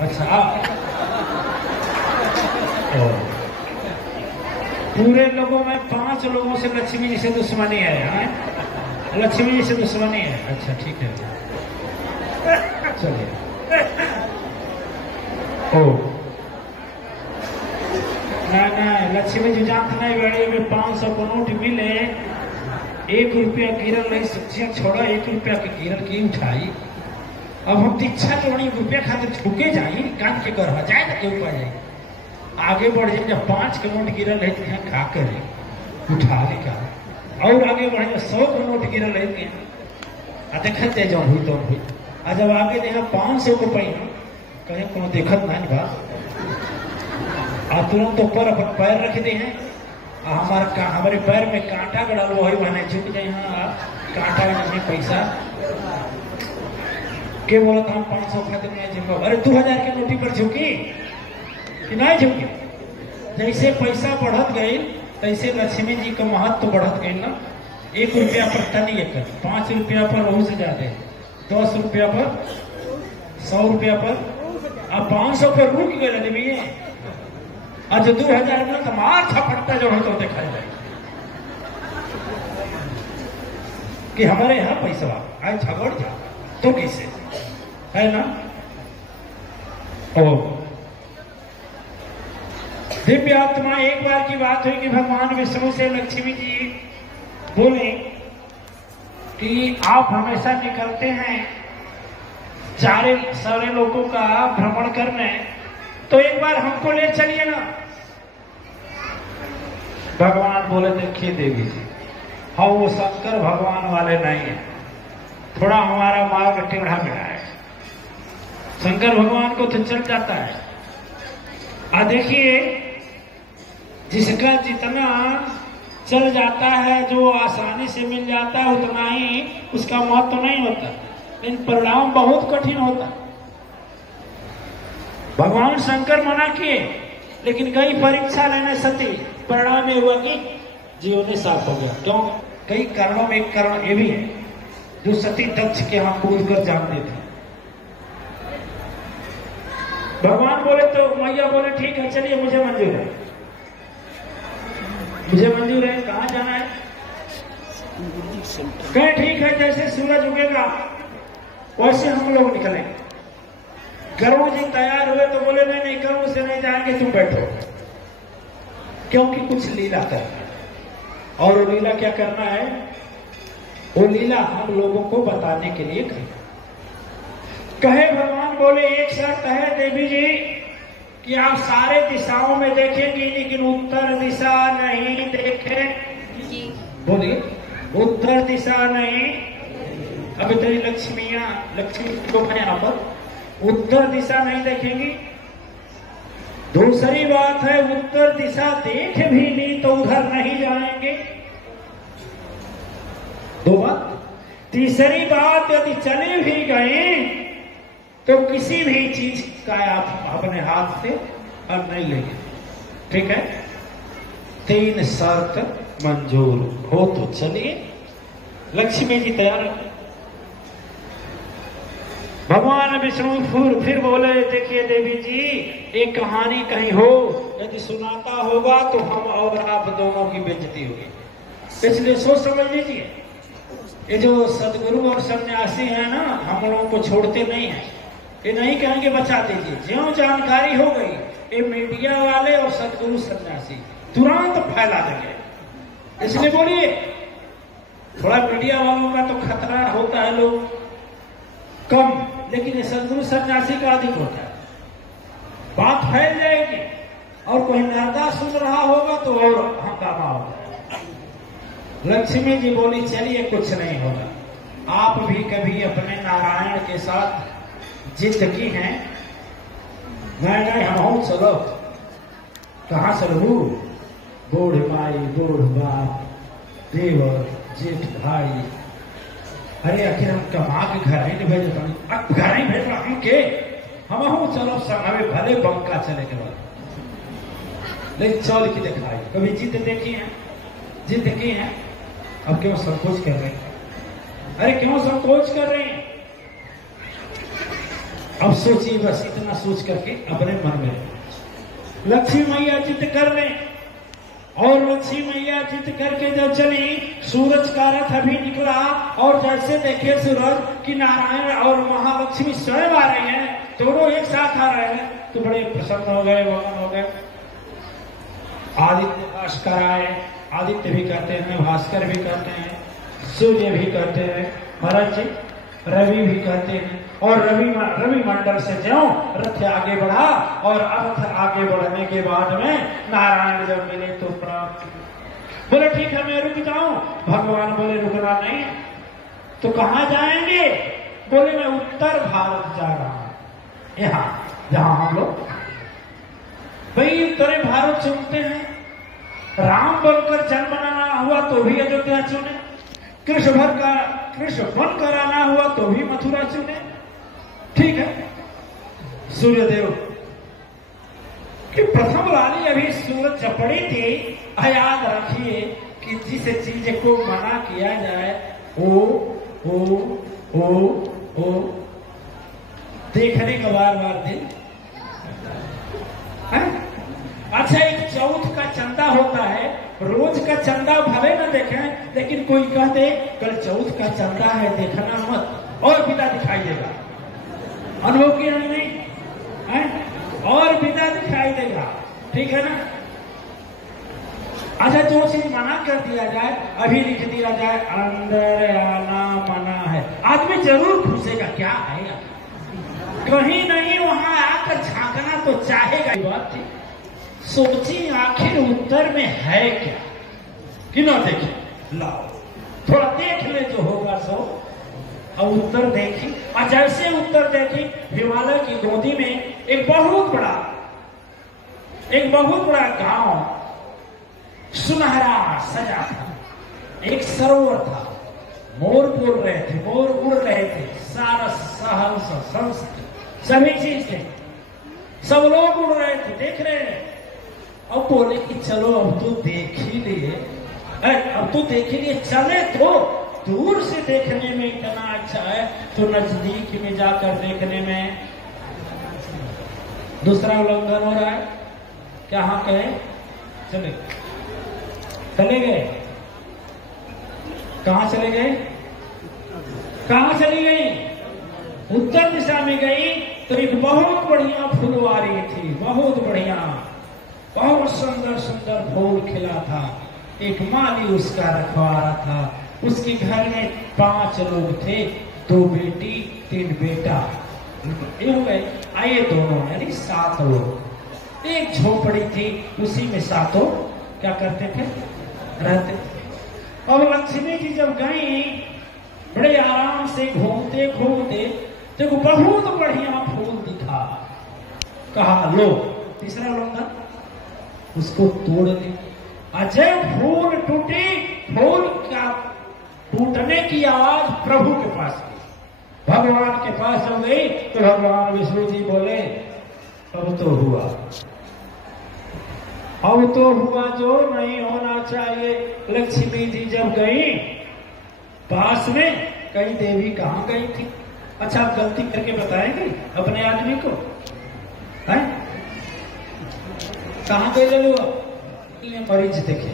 अच्छा पूरे लोगों में 5 लोगों से लक्ष्मी जी से दुश्मनी है, लक्ष्मी जी से दुश्मनी है। अच्छा ठीक है, चलिए। ओ नहीं, लक्ष्मी जी जानते नहीं बड़ी में 500 को नोट मिले, 1 रुपया गिरल नहीं, सच्चियां छोड़ा 1 रुपया के गिरल की उठाई। अब हम दीक्षा के 1 रुपया खाते झुके जाई, कान के कर जाए तो क्यों पा जाए, आगे बढ़ जाए। जब 5 के नोट गिरल है तो यहाँ खा करे उठा ले का, और आगे बढ़े 100 के नोट गिरल है देखते जो हुई तो हुई। और जब आगे देखा 500 को पहिना कहीं को देखत नहीं बा, तुरंत ऊपर अपन पैर रख दे हैं, हमारे पैर में कांटा गड़ा वही बने झुक जाए, हाँ कांटा नहीं पैसा के बोला था हम 500 खाते नहीं झुका। अरे 2000 के नोटी पर झुकी कि नहीं झुकी। जैसे पैसा बढ़त गई तैसे लक्ष्मी जी का महत्व बढ़त गई ना। 1 रुपया पर तनी एकर, 5 रुपया पर बहुत से ज्यादा, 10 रुपया पर, 100 रुपया पर, अब 500 पर रुक गए आदमी। आज 2000 में तो मार थपटता जो है तो देखा जाए कि हमारे यहाँ पैसा आज झगड़ जा तो कैसे है ना। ओ दिव्य आत्मा, एक बार की बात हुई कि भगवान विष्णु से लक्ष्मी जी बोले कि आप हमेशा निकलते हैं सारे लोगों का भ्रमण करने, तो एक बार हमको ले चलिए ना। भगवान बोले देखिए देवी जी, हाँ वो शंकर भगवान वाले नहीं है, थोड़ा हमारा मार्ग टेढ़ा मेढ़ा है। शंकर भगवान को तो चल जाता है। देखिए जिसका जितना चल जाता है, जो आसानी से मिल जाता है, उतना ही उसका महत्व तो नहीं होता, लेकिन परिणाम बहुत कठिन होता। भगवान शंकर मना किए, लेकिन कई परीक्षा लेने सती, परिणाम ये हुआ कि जीवन साफ हो गया। क्यों? कई कारणों में एक कारण ये भी है, जो सती दक्ष के यहाँ कूद कर जानते थे। भगवान बोले तो मैया बोले ठीक है चलिए, मुझे मंजूर है, मुझे मंजूर है। कहाँ जाना है? कहे ठीक है, जैसे सूरज उगेगा वैसे हम लोग निकलेंगे। गरुड़ जी तैयार हुए तो बोले नहीं गरुड़ से नहीं जाएंगे, तुम बैठो, क्योंकि कुछ लीला करना है। और वो लीला क्या करना है? वो लीला हम लोगों को बताने के लिए कहे भगवान बोले एक शर्त है देवी जी कि आप सारे दिशाओं में देखेंगी, लेकिन उत्तर दिशा नहीं देखेंगी। बोलिए उत्तर दिशा नहीं। अभी तेरी लक्ष्मी को यहाँ पर उत्तर दिशा नहीं देखेंगी। दूसरी बात है उत्तर दिशा देख भी ली तो उधर नहीं जाएंगे। 2 बात। तीसरी बात, यदि चले भी गए तो किसी भी चीज का आप अपने हाथ से और नहीं लेंगे। ठीक है? 3 शर्त मंजूर हो तो चलिए। लक्ष्मी जी तैयार है। भगवान विष्णु फिर बोले देखिए देवी जी, एक कहानी कहीं हो, यदि सुनाता होगा तो हम और आप दोनों की बेइज्जती होगी, इसलिए सोच समझ लीजिए। ये जो सदगुरु और सन्यासी है ना, हम लोगों को छोड़ते नहीं है। ये नहीं कहेंगे बचा दीजिए, ज्यों जानकारी हो गई ये मीडिया वाले और सदगुरु सन्यासी तुरंत फैला देंगे। इसलिए बोलिए थोड़ा मीडिया वालों का तो खतरा होता है, लोग कम, लेकिन ये सदगुरु सन्यासी का अधिक होता है। बात फैल जाएगी और कोई नारदा सुन रहा होगा तो और हंगामा होगा। लक्ष्मी जी बोली चलिए कुछ नहीं होगा। आप भी कभी अपने नारायण के साथ जिद की हैं? नहीं हम चलो। कहाँ चलू? बूढ़ माई, बूढ़ बाप, देवर, जेठ भाई। अरे आखिर हम कमा के घर ही भेज, घर ही भेज हम के, हम चलो संगे भले बंका चले के बाद, लेकिन चल की दिखाई। कभी जिद देखी है? जिद की है? अब क्यों संकोच कर रहे हैं? अरे क्यों संकोच कर रहे हैं? अब सोचिए, बस इतना सोच करके अपने मन में लक्ष्मी मैया जिद कर ले, और लक्ष्मी मैया जिद करके जब चली, सूरज का रथ अभी निकला, और जैसे देखे सूरज कि नारायण और महालक्ष्मी स्वयं आ रहे हैं, दोनों एक साथ आ रहे हैं, तो बड़े प्रसन्न हो गए, मगन हो गए। आदित्य भास्कर आए, आदित्य भी कहते हैं, भास्कर भी कहते हैं, सूर्य भी कहते हैं, महाराज जी रवि भी कहते हैं। और रवि मंडल से ज्यों रथ आगे बढ़ा, और रथ आगे बढ़ने के बाद में नारायण जब मिले तो प्राप्त बोले ठीक है मैं रुक जाऊं। भगवान बोले रुकना नहीं, तो कहां जाएंगे? बोले मैं उत्तर भारत जा रहा हूं, यहाँ जहां हम लोग। भाई उत्तरी भारत चुनते हैं, राम बनकर जन्म बनाना हुआ तो भी अयोध्या चुने, कृष्ण बन कर आना हुआ तो भी मथुरा चुने। ठीक है, सूर्यदेव कि प्रथम वाली अभी सूरज जब पड़ी थी, याद रखिए कि जिस चीज को मना किया जाए ओ देखने का बार बार दिन है? अच्छा, एक चौथ का चंदा होता है, रोज का चंदा भले न देखें, लेकिन कोई कहते कल चौथ का चंदा है देखना मत, और पिता दिखाई देगा। अनुभव किया नहीं है? और पिता दिखाई देगा, ठीक है ना। अच्छा, जो चीज मना कर दिया जाए, अभी लिख दिया जाए अंदर आना मना है, आदमी जरूर घुसेगा, क्या है कहीं नहीं, वहां आकर झांकना तो चाहेगा। बात थी, सोचिए आखिर उत्तर में है क्या, कि ना देखे, लाओ थोड़ा देख ले जो होगा सो। और उत्तर देखी, और जैसे उत्तर देखी, हिमालय की गोदी में एक बहुत बड़ा गांव सुनहरा सजा था, एक सरोवर था, मोर बोल रहे थे, मोर उड़ रहे थे, सारा सहस सभी चीज थे, सब लोग उड़ रहे थे, देख रहे हैं। अब बोले कि चलो अब तो देख ही लिए, चले तो दूर से देखने में इतना अच्छा है, तो नजदीक में जाकर देखने में दूसरा उल्लंघन हो रहा है। क्या हाँ कहे? चले गए, कहां चले गए? कहां चली गई? उत्तर दिशा में गई, तो एक बहुत बढ़िया फुलवारी थी, बहुत बढ़िया, बहुत सुंदर सुंदर फूल खिला था। एक माली उसका रखवारा था, उसके घर में 5 लोग थे, 2 बेटी 3 बेटा, ये हो गए, आए दोनों, यानी 7 लोग। एक झोपड़ी थी, उसी में 7 क्या करते थे, रहते। और लक्ष्मी जी जब गई, बड़े आराम से घूमते घूमते देखो बहुत बढ़िया फूल दिखा, कहा लो, तीसरा लोग उसको तोड़ ले। अजय फूल टूटी, फूल का टूटने की आवाज प्रभु के पास गई, भगवान के पास जब गई, तो भगवान विष्णु जी बोले अब तो हुआ, अब तो हुआ जो नहीं होना चाहिए। लक्ष्मी जी जब गई पास में, कई देवी कहां गई थी? अच्छा, आप गलती करके बताएंगे अपने आदमी को, है कहां गए लोग? ये मरीज देखे,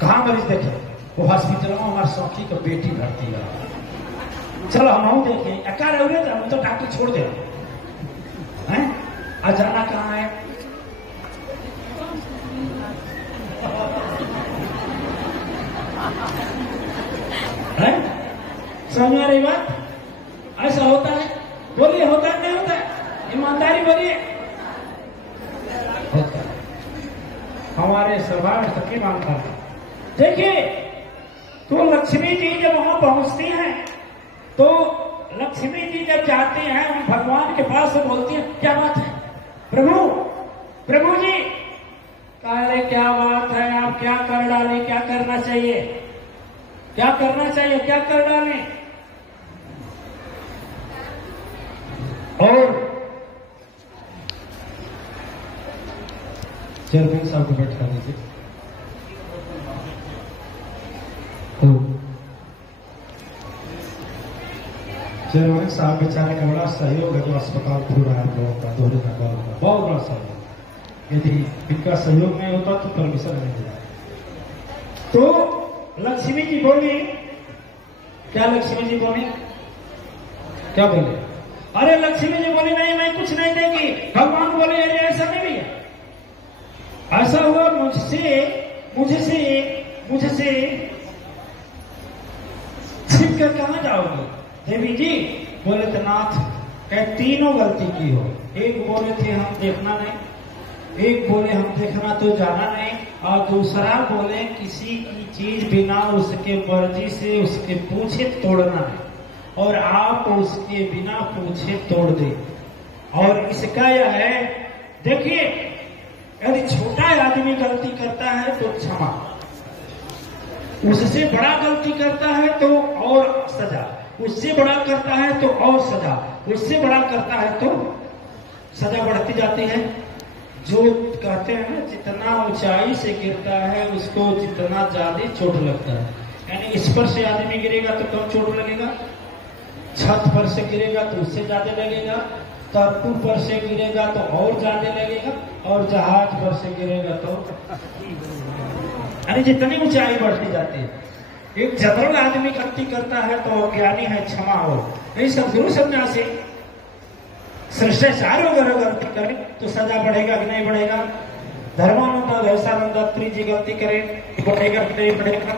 कहां मरीज देखे? वो हॉस्पिटल में हमारे सौखी का बेटी भर्ती है, चलो हम देखें, अकार हम तो डॉक्टर छोड़ दे, आज जाना कहाँ है? समझ आ रही बात? ऐसा होता है, बोलिए होता है नहीं होता है? ईमानदारी बोलिए। होता है, हमारे स्वभाव सखी मानता है। देखिए, तो लक्ष्मी जी जब वहां पहुंचती हैं, तो लक्ष्मी जी जब जाते हैं, हम भगवान के पास से बोलती हैं क्या बात है प्रभु जी? अरे क्या बात है, आप क्या कर डाले, क्या करना चाहिए, क्या करना चाहिए, क्या कर डाले? और चेयरमैन साहब को बैठा दीजिए। तो चेयरमैन साहब साहब बेचारे का बड़ा सहयोग है, जो अस्पताल खुल रहा है हम लोगों का, दोहरे का गाँव का बहुत बड़ा सहयोग। यदि इनका सहयोग नहीं होता तो परमिशन नहीं मिला। तो लक्ष्मी जी बोली, क्या लक्ष्मी जी बोली, क्या बोले? अरे लक्ष्मी जी बोली नहीं, मैं कुछ नहीं देगी। भगवान बोले अरे ऐसा नहीं भैया, ऐसा हुआ मुझसे छिप कर कहां जाओगे देवी जी? बोले तो नाथ कह तीनों गलती की हो। एक बोले थे हम देखना नहीं, एक बोले हम देखना तो जाना नहीं, और दूसरा बोले किसी की चीज बिना उसके मर्जी से उसके पूछे तोड़ना नहीं, और आप उसके बिना पूछे तोड़ दे। और इसका यह है, देखिए यदि छोटा आदमी गलती करता है तो क्षमा, उससे बड़ा गलती करता है तो और सजा, उससे बड़ा करता है तो और सजा, उससे बड़ा करता है तो सजा बढ़ती जाती है। जो कहते हैं ना जितना ऊंचाई से गिरता है उसको जितना ज्यादा चोट लगता है, यानी इस पर से आदमी गिरेगा तो कम चोट लगेगा, छत पर से गिरेगा तो उससे ज्यादा लगेगा, तर्कू पर से गिरेगा तो और ज्यादा लगेगा, और जहाज पर से गिरेगा तो यानी जितनी ऊंचाई बढ़ती जाती है। एक जनरल आदमी गलती करता है तो अज्ञानी है, क्षमा हो। नहीं सदगुरु सन्यासी शिष्टाचार वगैरह गलती करे तो सजा बढ़ेगा कि नहीं बढ़ेगा? धर्मानंद ऐसा नंदात्री जी गलती करे बढ़ेगा कि नहीं बढ़ेगा?